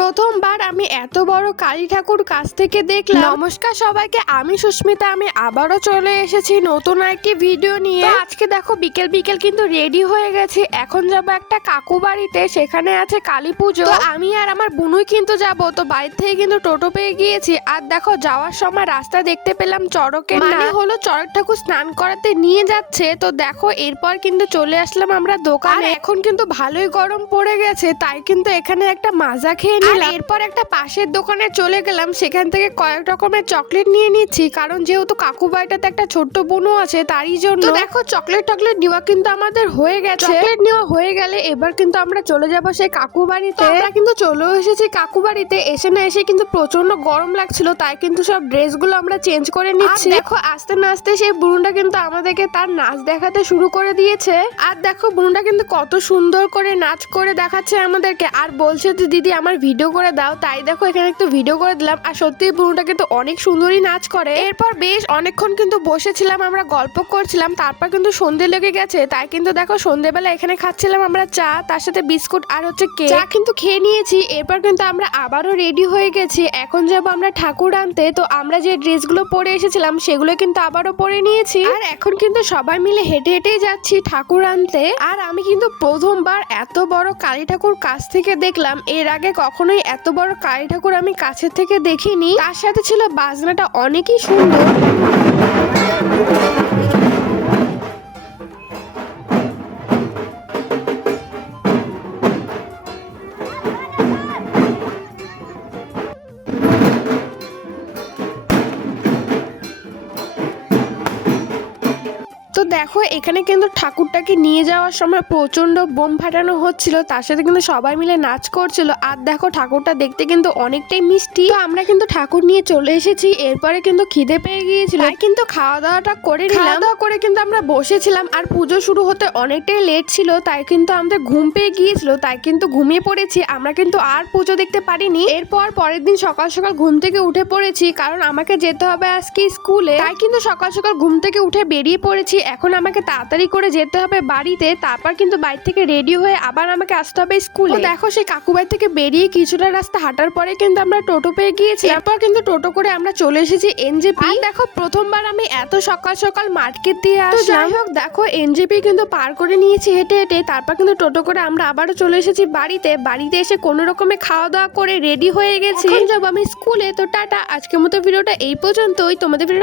প্রথমবার আমি এত বড় কালী ঠাকুর কাছ থেকে দেখলাম। নমস্কার সবাইকে, আমি সুস্মিতা। আমি আবারও চলে এসেছি নতুন একটি ভিডিও নিয়ে। আজকে দেখো বিকেল বিকেল কিন্তু রেডি হয়ে গেছি। এখন যাব একটা কাকু বাড়িতে, সেখানে আছে কালী পুজো। আমি আর আমার বুনুই কিন্তু যাব। তো বাড়ি থেকে কিন্তু টোটো পেয়ে গিয়েছি। আর দেখো যাওয়ার সময় রাস্তা দেখতে পেলাম চড়কের, মানে হলো চড়ক ঠাকুর স্নান করাতে নিয়ে যাচ্ছে। তো দেখো এরপর কিন্তু চলে আসলাম আমরা দোকানে। এখন কিন্তু ভালোই গরম পড়ে গেছে, তাই কিন্তু এখানে একটা মাজা খেয়ে নিলাম। এরপর একটা পাশের দোকানে চলে গেলাম, সেখান থেকে কয়েক রকমের চকলেট নিয়ে নিচ্ছি, কারণ যেহেতু কাকু বাড়িটাতে একটা ছোট্ট বোনও আছে তারই জন্য। তো দেখো চকলেট নেওয়া কিন্তু আমাদের হয়ে গেছে। চকলেট নেওয়া হয়ে গেলে এবার কিন্তু আমরা চলে যাব সেই কাকু বাড়িতে। আমরা কিন্তু চলে এসেছি কাকু বাড়িতে। এসে কিন্তু প্রচন্ড গরম লাগছিল, তাই কিন্তু সব ড্রেসগুলো আমরা চেঞ্জ করে নিচ্ছি। দেখো আস্তে না আস্তে সেই বুনুটা কিন্তু আমাদেরকে তার নাচ দেখাতে শুরু করে দিয়েছে। আর দেখো বুনুটা কিন্তু কত সুন্দর করে নাচ করে দেখাচ্ছে আমাদেরকে, আর বলছে যে দিদি আমার ভিডিও করে দাও। তাই দেখো এখানে একটু ভিডিও করে দিলাম। আর সত্যি বুনুটা কিন্তু অনেক সুন্দরই নাচ করে। এরপর বেশ অনেকক্ষণ কিন্তু বসেছিলাম, আমরা গল্প করছিলাম। তারপর কিন্তু সন্ধে লেগে গেছে, তাই কিন্তু দেখো সন্ধেবেলা এখানে খাচ্ছিলাম আমরা চা, তার সাথে বিস্কুট আর হচ্ছে কেক। চা কিন্তু খেয়ে নিয়েছি। এরপর কিন্তু আমরা আবারও রেডি হয়ে গেছি। এখন যাবো আমরা ঠাকুর আনতে। তো আমরা যে ড্রেসগুলো পরে এসেছিলাম সেগুলো কিন্তু আবারও পরে নিয়েছি। আর এখন কিন্তু সবাই মিলে হেঁটে হেঁটেই যাচ্ছি ঠাকুর আনতে। আর আমি কিন্তু প্রথমবার এত বড় কালী ঠাকুর কাছ থেকে দেখলাম। এর আগে কখনোই এত বড় কালী ঠাকুর আমি কাছের থেকে দেখিনি। তার সাথে ছিল বাজনাটা অনেকই সুন্দর। তো দেখো এখানে কিন্তু ঠাকুরটাকে নিয়ে যাওয়ার সময় প্রচন্ড বোম ফাটানো হচ্ছিল, তার সাথে কিন্তু সবাই মিলে নাচ করছিল। আর দেখো ঠাকুরটা দেখতে কিন্তু অনেকটাই মিষ্টি। তো আমরা কিন্তু ঠাকুর নিয়ে চলে এসেছি। এরপরে কিন্তু খিদে পেয়ে গিয়েছিল, তাই কিন্তু খাওয়া দাওয়াটা করে নিলাম। খাওয়া দাওয়া করে কিন্তু আমরা বসেছিলাম। আর পুজো শুরু হতে অনেকটাই লেট ছিল, তাই কিন্তু আমাদের ঘুম পেয়ে গিয়েছিল, তাই কিন্তু ঘুমিয়ে পড়েছি। আমরা কিন্তু আর পুজো দেখতে পারিনি। এরপর পরের দিন সকাল সকাল ঘুম থেকে উঠে পড়েছি, কারণ আমাকে যেতে হবে আজকে স্কুলে। তাই কিন্তু সকাল সকাল ঘুম থেকে উঠে বেরিয়ে পড়েছি। এখন আমাকে তাড়াতাড়ি করে যেতে হবে বাড়িতে, তারপর কিন্তু বাড়ি থেকে রেডি হয়ে আবার আমাকে আসতে হবে স্কুলে। দেখো সেই কাকু বাড়ি থেকে বেরিয়ে কিছুটা রাস্তা হাঁটার পরে কিন্তু আমরা টোটো পেয়ে গিয়েছি। এরপর কিন্তু টোটো করে আমরা চলে এসেছি এনজেপি। দেখো প্রথমবার আমি এত সকাল সকাল মার্কেট দিয়ে আসলাম। যাই হোক দেখো এনজেপি কিন্তু পার করে নিয়েছি হেঁটে হেঁটে। তারপর কিন্তু টোটো করে আমরা আবারও চলে এসেছি বাড়িতে এসে কোনো রকমে খাওয়া দাওয়া করে রেডি হয়ে গেছি। এখন যাবো আমি স্কুলে। তো টাটা, আজকের মতো ভিডিওটা এই পর্যন্তই। তোমাদের ভিডিওটা